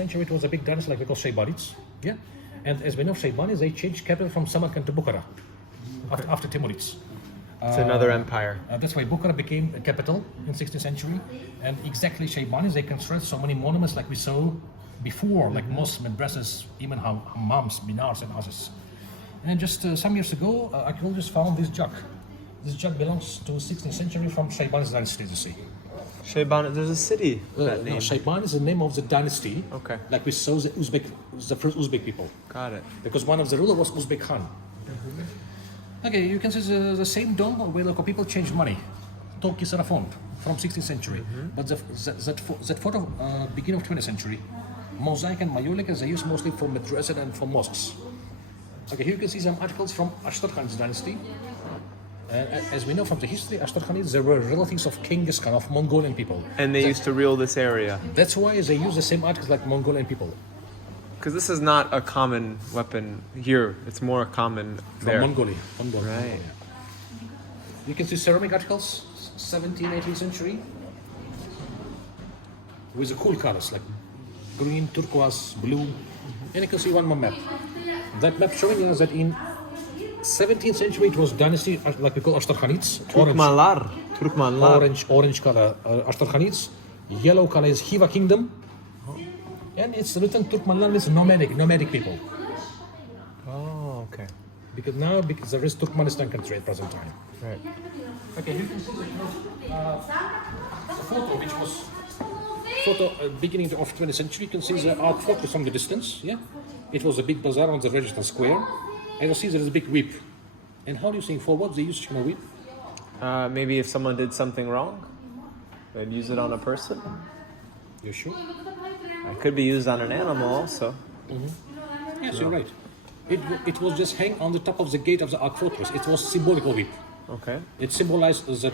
century, it was a big dynasty like we call Shaybanids. Yeah, and as we know, Shaybanids, they changed capital from Samarkand to Bukhara after Timurids. It's another empire. That's why Bukhara became a capital in 16th century. And exactly Shaybanids, they constructed so many monuments like we saw before, like mosques, madrasas, even hammams, minars and houses. And just some years ago, archaeologists found this jug. This jug belongs to 16th century from Shaybanids dynasty, you see. Shayban, there's a city with that name. No, Shayban is the name of the dynasty. Okay. Like we saw the first Uzbek people. Got it. Because one of the ruler was Uzbek Khan. Okay, you can see the same dome where local people changed money. Toki Sarafond from 16th century. But that photo, beginning of 20th century, mosaic and mausoleum, they used mostly for madrasas and for mosques. Okay, here you can see some articles from Ashtar Khan's dynasty. As we know from the history, Ashtar Khanids, they were relatives of Genghis Khan, of Mongolian people. And they used to rule this area. That's why they use the same articles like Mongolian people. Because this is not a common weapon here. It's more common there. From Mongolia. Right. You can see ceramic articles, 17th, 18th century, with the cool colors like green, turquoise, blue. And you can see one more map. That map showing us that in 17th century it was dynasty like we call Ashtar Khanids. Orange color Ashtar Khanids. Yellow color is Khiva kingdom. And it's written Turkmenlar means nomadic people. Oh, okay. Because there is Turkmenistan country at present time. Right. Okay, you can see the photo which was beginning of 20th century. You can see the Ark Fortress from the distance. Yeah, it was a big bazaar on the register square. And you see there is a big whip. And how do you think forward they use a whip? Maybe if someone did something wrong, they'd use it on a person. You sure? It could be used on an animal also. Yes, you're right. It was just hang on the top of the gate of the Ark Fortress. It was symbolical whip. Okay. It symbolized the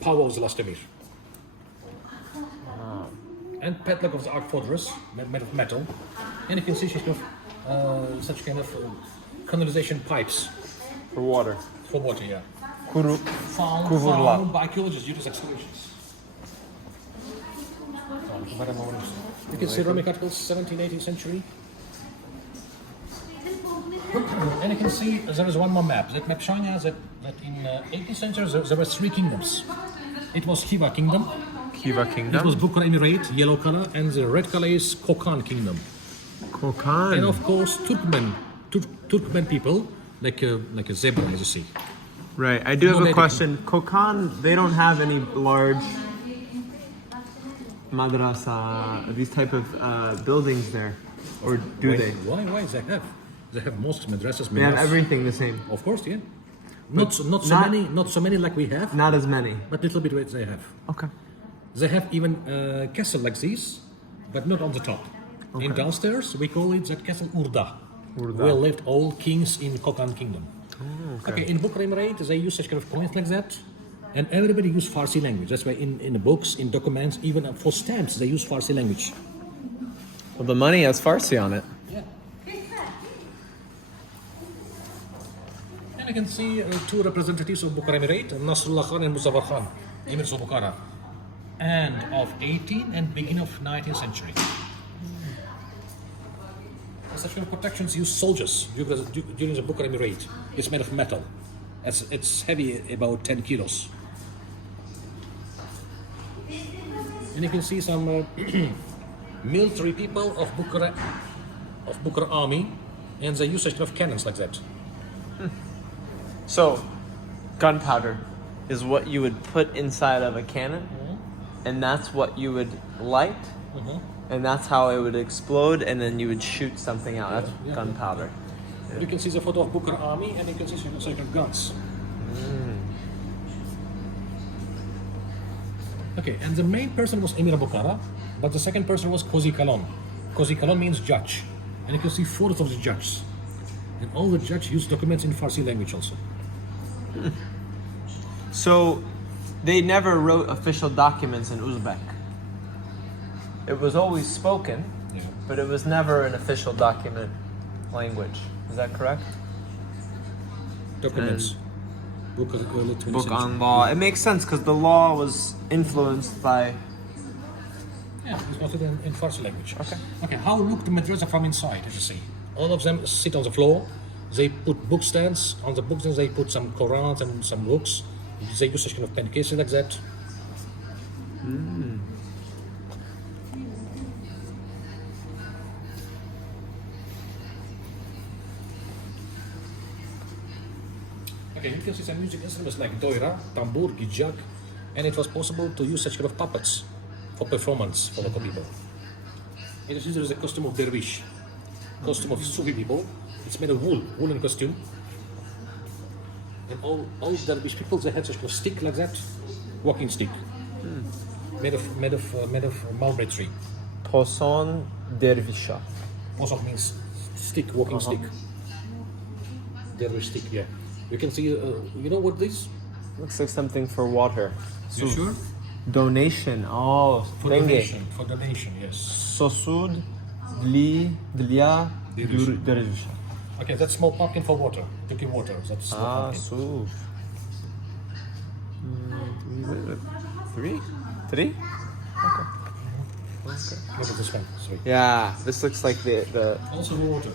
power of the last Emir. And padlock of the Ark Fortress, made of metal. And you can see such kind of canalization pipes. For water. For water, yeah. Kuvurla. Found by archaeologists due to excavations. You can see ceramic articles, 17th, 18th century. And you can see there is one more map. That map showing us that in 18th century there were three kingdoms. It was Khiva kingdom. Khiva kingdom. It was Bukhara Emirate, yellow color, and the red color is Kokand kingdom. Kokand. And of course Turkmen people, like a zebra, as you see. Right. I do have a question. Kokand, they don't have any large madrasa, these type of buildings there, or do they? Why? They have most madrasas. They have everything the same. Of course, yeah. Not so many like we have. Not as many. But little bit what they have. Okay. They have even a castle like this, but not on the top. Okay. In downstairs, we call it that castle Urda. Urda. Where lived all kings in Kokand kingdom. Oh, Okay, in Bukhara Emirate, they use such kind of coins like that. And everybody use Farsi language. That's why in the books, in documents, even for stamps, they use Farsi language. Well, the money has Farsi on it. Yeah. And you can see two representatives of Bukhara Emirate, Nasrullah Khan and Muzaffar Khan, emirs of Bukhara. End of 18th and beginning of 19th century. Such kind of protections use soldiers during the Bukhara Emirate. It's made of metal. It's heavy, about 10 kilos. And you can see some military people of Bukhara army, and they use such kind of cannons like that. So, gunpowder is what you would put inside of a cannon, and that's what you would light, and that's how it would explode, and then you would shoot something out. That's gunpowder. Yeah. You can see the photo of Bukhara army, and you can see some certain guns. Okay, and the main person was Emir of Bukhara, but the second person was Kozi Kalon. Kozi Kalon means judge, and you can see photos of the judges. And all the judges use documents in Farsi language also. So, they never wrote official documents in Uzbek. It was always spoken, but it was never an official document language. Is that correct? Documents. Book on law. It makes sense because the law was influenced by Yeah, it's not in Farsi language. Okay. Okay, how look the madrasa from inside, as you see? All of them sit on the floor. They put book stands. On the book stands, they put some Qurans and some books. They use such kind of pen cases like that. Okay, you can see some music instruments like doira, tambour, gijak, and it was possible to use such kind of puppets for performance for local people. In this, there is a costume of dervish, costume of Sufi people. It's made of woolen costume. And all dervish people, they had such kind of stick like that, walking stick, made of mulberry tree. Poson dervisha. Also means stick, walking stick. Dervish stick, yeah. You can see, you know what this? Looks like something for water. You sure? Donation. Oh, For dengue. donation. For donation, yes. Sosud dlia Dervisha. dervisha. Okay, that's small pumpkin for water. To keep water. That's small Ah, pumpkin. so. Three? Look at this one. Sorry. Yeah, this looks like Also water.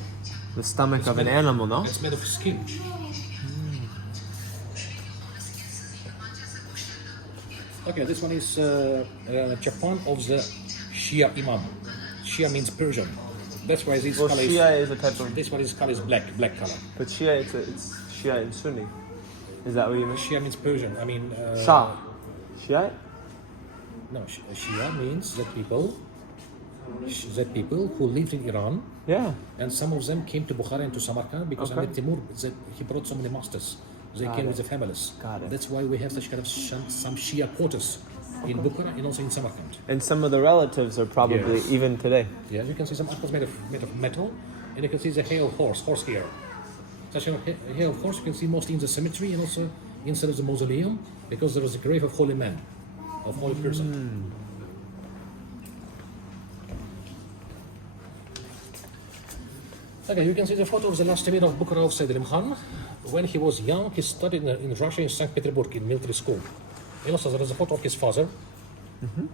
the stomach of an animal, no? It's made of skin. Okay, this one is Japan of the Shia Imam. Shia means Persian. That's why this Well, color Shia is. is a type of. This one is color is black color. But Shia, it's Shia and Sunni. Is that what you mean? Shia means Persian. I mean. Shah. Shia? No, Shia means that people who lived in Iran, Yeah. and some of them came to Bukhara and to Samarkand because Okay. Amir Timur, he brought so many masters. They Got came it. with their families. Got it. That's why we have such kind of some Shia quarters in Bukhara and also in Samarkand. And some of the relatives are probably Yes. even today. Yeah, you can see some apples made of metal, and you can see the hair of horse hair. Such a hair of horse you can see mostly in the cemetery and also inside of the mausoleum because there is a grave of holy man, of holy person. Okay, you can see the photo of the last emir of Bukhara of Sayyid Alim Khan. When he was young, he studied in Russia in St. Petersburg in military school. And also there is a photo of his father,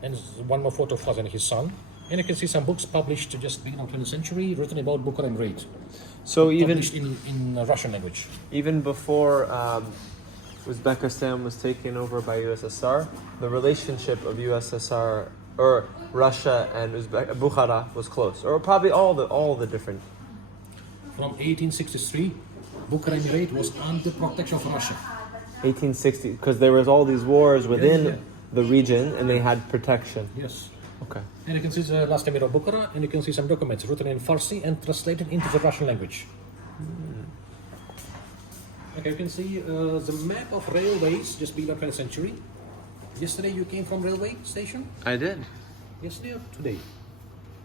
and one more photo of father and his son. And you can see some books published just beginning of 20th century, written about Bukhara and Raid, So even published in Russian language. even before Uzbekistan was taken over by USSR, the relationship of USSR or Russia and Bukhara was close, or probably all the different. From 1863, Bukhara and Raid was under protection of Russia. 1860, because there was all these wars within yeah. the region, and they had protection. Yes. Okay. And you can see the last emir of Bukhara, and you can see some documents written in Farsi and translated into the Russian language. Okay, you can see the map of railways just beginning of 20th century. Yesterday you came from railway station? I did. Yesterday or today?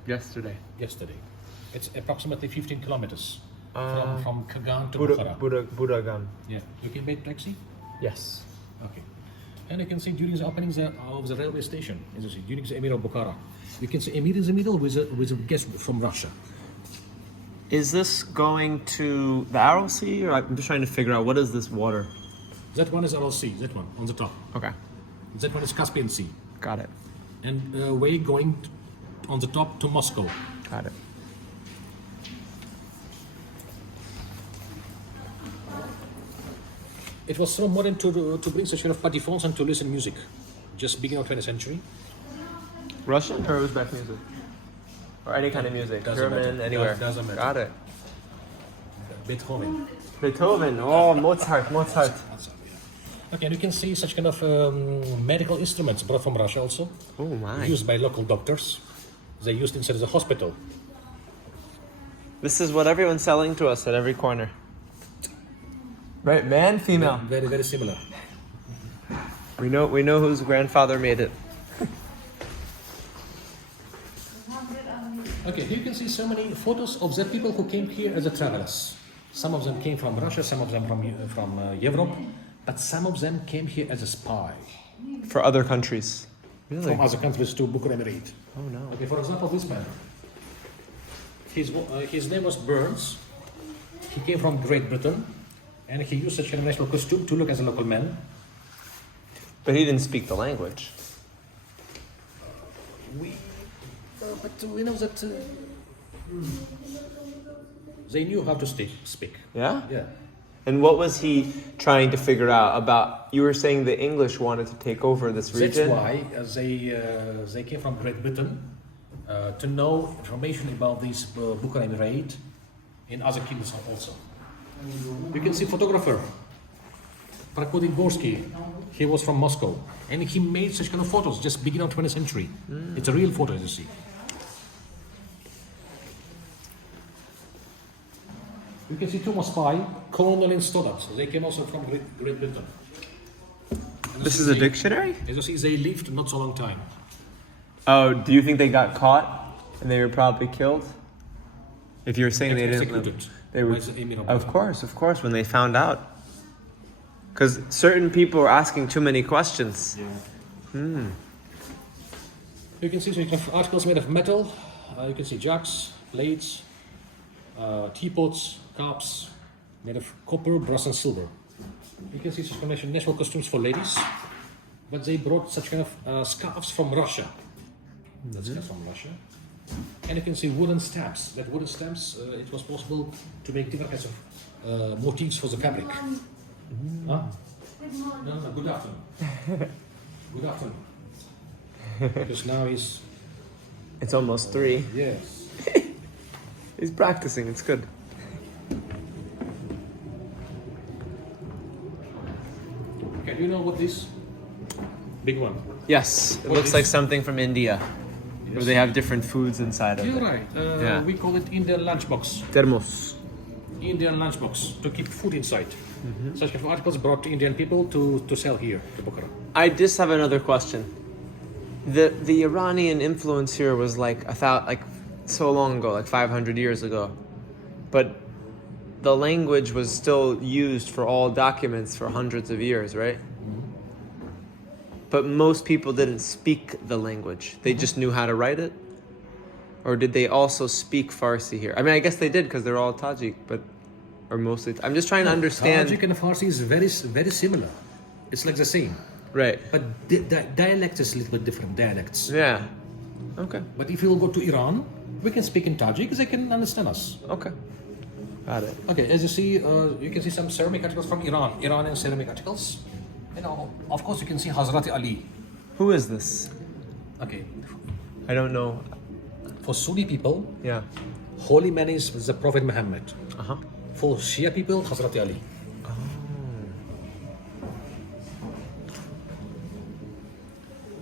Yesterday. Yesterday. It's approximately 15 kilometers from Kagan to Buddha, Bukhara. Buddhagan. Yeah. You came by taxi? Yes. Okay. And you can see during the openings of the railway station, as you see, during the Emir of Bukhara, you can see Emir in the middle with a guest from Russia. Is this going to the Aral Sea, or I'm just trying to figure out what is this water? That one is Aral Sea, that one on the top. Okay. That one is Caspian Sea. Got it. And way going on the top to Moscow. Got it. It was so modern to bring such kind of patifons and to listen music, just beginning of 20th century. Russian or Uzbek music? Or any kind of music? Doesn't German, matter. anywhere? Doesn't matter. Got it. Beethoven. Beethoven. Oh, Mozart. That's all, yeah. Okay, and you can see such kind of medical instruments brought from Russia also, Oh my. used by local doctors. They used inside the hospital. This is what everyone's selling to us at every corner. Right, man, female. Very, very similar. We know whose grandfather made it. Okay, here you can see so many photos of the people who came here as a travelers. Some of them came from Russia, some of them from Europe, but some of them came here as a spy For other countries. Really? from other countries to Bukhara Emirate. Oh no. Okay, for example, this man. His name was Burns. He came from Great Britain, and he used such a national costume to look as a local man. But he didn't speak the language. but we know that they knew how to speak. Yeah? Yeah. And what was he trying to figure out about? You were saying the English wanted to take over this region. That's why they came from Great Britain to know information about this Bukhara Emirate in other kingdoms also. You can see photographer Prakudin Gorsky. He was from Moscow, and he made such kind of photos just beginning of 20th century. It's a real photo, as you see. You can see Thomas Spy, Colonel and Stoddard. They came also from Great Britain. This is a dictionary? As you see, they lived not so long time. Oh, do you think they got caught and they were probably killed? If you're saying they didn't live, Executed they were. by the Emir of Of course, when they found out. Because certain people were asking too many questions. Yeah. You can see so you can have articles made of metal. You can see jugs, plates, teapots, cups made of copper, brass, and silver. You can see such combination national costumes for ladies, but they brought such kind of scarves from Russia. That's from Russia. And you can see wooden stamps. That wooden stamps, it was possible to make different kinds of motifs for the fabric. Huh? No, good afternoon. Good afternoon. Because now he's... It's almost 3. Yes. He's practicing, it's good. Okay, do you know what this big one? Yes, it What looks is- like something from India. Where they have different foods inside of You're it. right. Yeah. We call it Indian lunchbox. Termos. Indian lunchbox to keep food inside. Such kind of articles brought to Indian people to sell here to Bukhara. I just have another question. The Iranian influence here was like so long ago, like 500 years ago, but the language was still used for all documents for hundreds of years, right? But most people didn't speak the language; they just knew how to write it. Or did they also speak Farsi here? I mean, I guess they did because they're all Tajik, but or mostly. I'm just trying to understand. Tajik and Farsi is very similar. It's like the same, Right. but dialect is a little bit different. Dialects. Yeah. Okay. But if you will go to Iran, we can speak in Tajik. They can understand us. Okay. Got it. Okay, as you see, you can see some ceramic articles from Iran. Iranian ceramic articles. You know, of course, you can see Hazrat Ali. Who is this? Okay, I don't know. for Sunni people, Yeah. holy man is the Prophet Muhammad. Uh-huh. For Shia people, Hazrat Ali.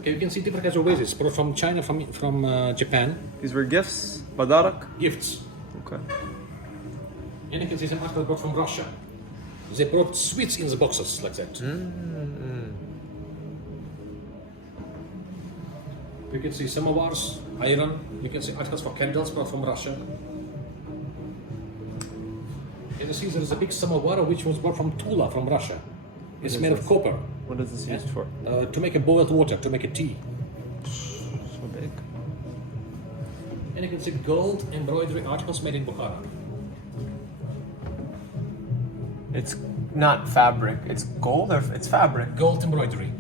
Okay, you can see different kinds of vases brought from China, from Japan. These were gifts? Badarak? Gifts. Okay. And you can see some articles brought from Russia. They brought sweets in the boxes like that. You can see samovars, iron. You can see articles for candles brought from Russia. And you see there is a big samovar which was brought from Tula, from Russia. It's made of copper. What is this used for? To make a boiled water, to make a tea. So big. And you can see gold embroidery articles made in Bukhara. It's not fabric. It's gold or it's fabric. Gold embroidery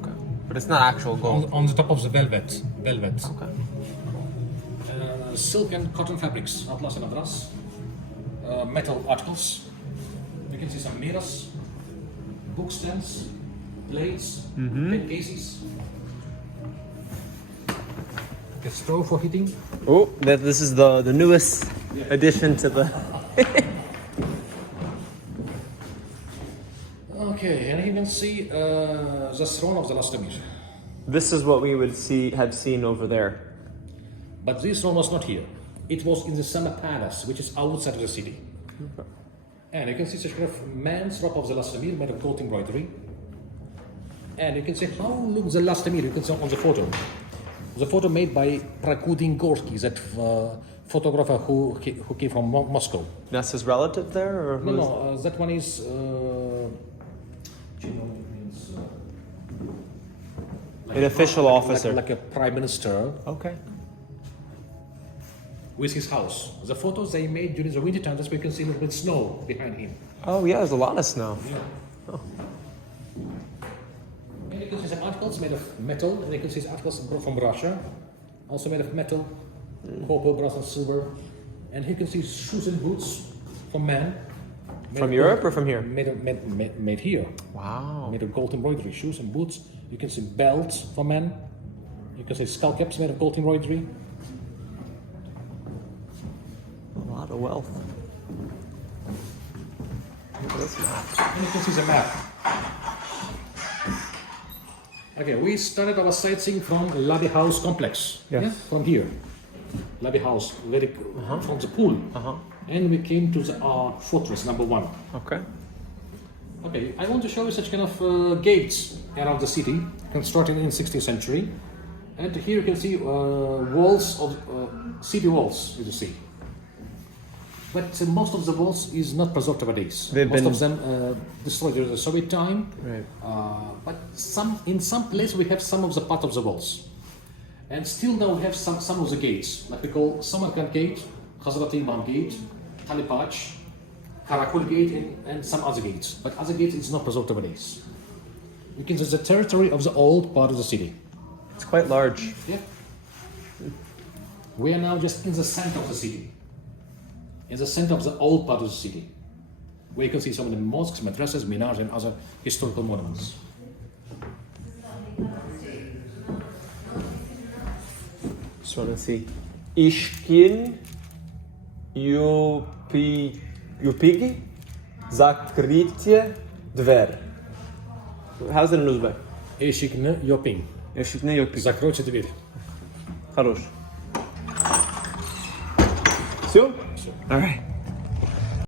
Okay. But it's not actual gold. on the top of the velvet. Okay. Silk and cotton fabrics, atlas and adras. Metal articles. You can see some mirrors, book stands, plates, pen cases. A stove for heating. Oh, this is the newest addition to the. Okay, and you can see the throne of the last Emir. This is what we would have seen over there. But this throne was not here. It was in the summer palace, which is outside of the city. And you can see such kind of man's robe of the last Emir made of gold embroidery. And you can see how looks the last Emir. You can see on the photo. The photo made by Prakudin Gorsky, that photographer who came from Moscow. That's his relative there, or who is- No, that one is. Means, An official officer. like a prime minister Okay. with his house. The photos they made during the winter time, that's why you can see a little bit snow behind him. Oh yeah, there's a lot of snow. Yeah. And you can see some articles made of metal, and you can see articles brought from Russia, also made of metal, copper, brass, and silver. And here you can see shoes and boots for men. From Europe or from here? Made here. Wow. Made of gold embroidery. Shoes and boots. You can see belts for men. You can see skull caps made of gold embroidery. A lot of wealth. Look at this map. And you can see the map. Okay, we started our sightseeing from Labi House complex. Yes. Yeah? From here. Labi House, from the pool. And we came to the fortress number 1. Okay. Okay, I want to show you such kind of gates around the city, constructed in 16th century. And here you can see walls of city walls, you see. But most of the walls is not preserved nowadays. Most of them destroyed during the Soviet time. Right. But in some place we have some of the part of the walls. And still now we have some of the gates, like we call Samarkand Gate, Hazrat Imam Gate, Talipach, Karakul Gate, and some other gates. But other gates is not preserved nowadays. You can see the territory of the old part of the city. It's quite large. Yeah. We are now just in the center of the city. In the center of the old part of the city. Where you can see some of the mosques, madrasas, minars, and other historical monuments. Just want to see. Ishkin Yupigi Zakritye Dver. How's it in Uzbek? Eshikne Yoping. Ishkin Yupigi. Закройте дверь. Хорош. Все? All right.